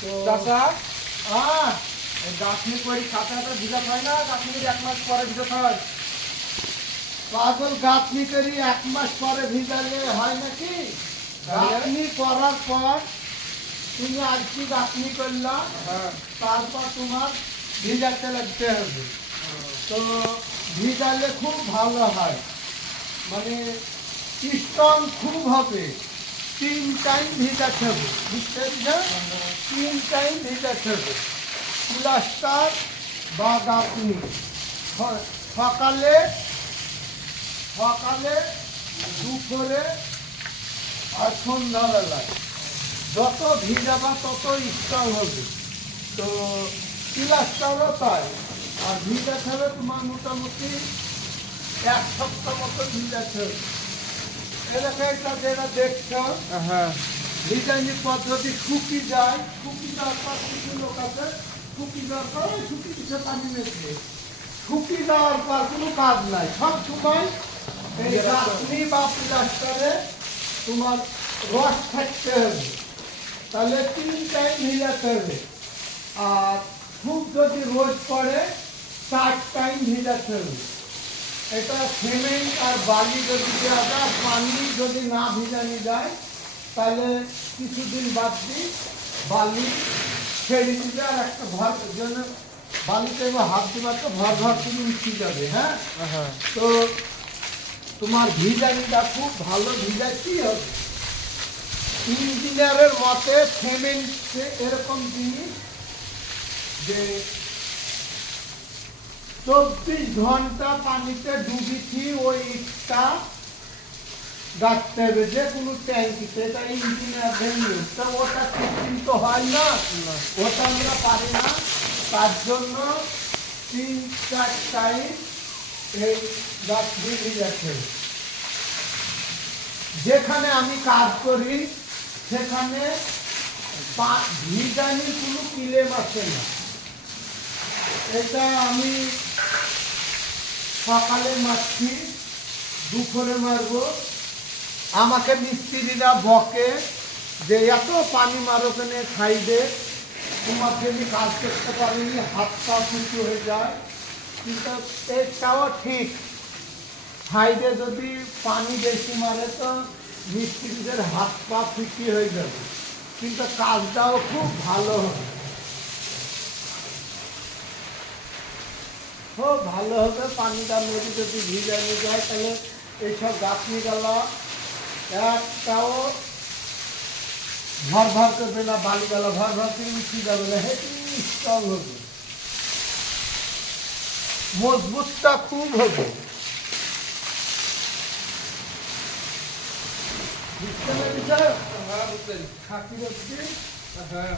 চাচা হ্যাঁ গাছনি করি সাথে ভিজা হয় না এক মাস পরে ভিজা হয়। পাগল গাঁথনি করি এক মাস পরে ভিজালে হয় নাকি? গাঁথনি করার পর তুমি আর কি গাঁথনি করলা? হ্যাঁ। তারপর তোমার ভিজাতে লাগতে হবে। তো ভিজালে খুব ভালো হয়। মানে স্ট্রং খুব হবে। তিন টাইম ভিজাতে হবে বুঝতে তিন টাইম ভিজাতে হবে প্লাস্টার বা গাঁথনি সকালে সকালে, দুপুরে আর সন্ধ্যাবেলায়। যত ভিজাবা তত স্ট্রং হবে। তো প্লাস্টারও তাই। আর ভিজাতে হবে তোমার মোটামুটি এক সপ্তাহ মতো ভিজাতে হবে এলাকাটা যেটা দেখছ হ্যাঁ ডিজাইনি পদ্ধতি শুকি যায় শুকি যাওয়ার পর কিছু লোক আছে শুকি যাওয়ার পর শুকি কিছু পানি মেখে শুকি যাওয়ার পর কোনো কাজ নাই সব সময় এই গাছনি বা প্লাস্টারে তোমার রস থাকতে হবে। তাহলে তিন টাইম ভিজাতে হবে। আর খুব যদি রোদ পড়ে চার টাইম ভিজাতে হবে। এটা সিমেন্ট আর বালি যদি দেওয়া যায় পানি যদি না ভিজানি যায় তাহলে কিছুদিন বাদ দিই বালি ছেড়ে দিবে আর একটা ভর জন্য বালিতে এবার হাত দিবার তো ভর ভর তুমি উঠে যাবে হ্যাঁ? হ্যাঁ। তো তোমার ভিজানিটা খুব ভালো ভিজাচ্ছি। হবে ইঞ্জিনিয়ারের মতে সিমেন্ট এরকম জিনিস যে চব্বিশ ঘণ্টা পানিতে ডুবিছি, ওই ইটটা গাঁথতে হবে যে কোনো ট্যাঙ্কিতে, এটা ইঞ্জিনিয়ারদের নিয়ম তা ওটা কৃত্রিম তো হয় না। ওটা আমরা পারি না। তার জন্য তিন চার টাইম এই গাছ দিয়ে যাচ্ছে যেখানে আমি কাজ করি, সেখানে ভিজানির কোনো কিলেম আছে না। এটা আমি সকালে মারছি, দুপুরে মারবো। আমাকে মিস্ত্রিরা বকে যে, এত পানি মারো কেনে সাইডে? তোমার যদি কাজ করতে পারিনি হাত পা ফুটু হয়ে যায়। কিন্তু এটাও ঠিক। সাইডে যদি পানি বেশি মারে তো মিস্ত্রিদের হাত পা ফিটি হয়ে যাবে। কিন্তু কাজটাও খুব ভালো হবে। খুব ভালো হবে পানিটা নদী যদি ভিজানো যায় তাহলে এইসব গাছনি গালা একটাও ভর ভর করবে না বালি গালা ভর ভর করে উঠে যাবে না। হেঁটে স্ট্রং হবে। মজবুতটা খুব হবে। বুঝতে পেরেছ? হ্যাঁ বুঝতে হ্যাঁ।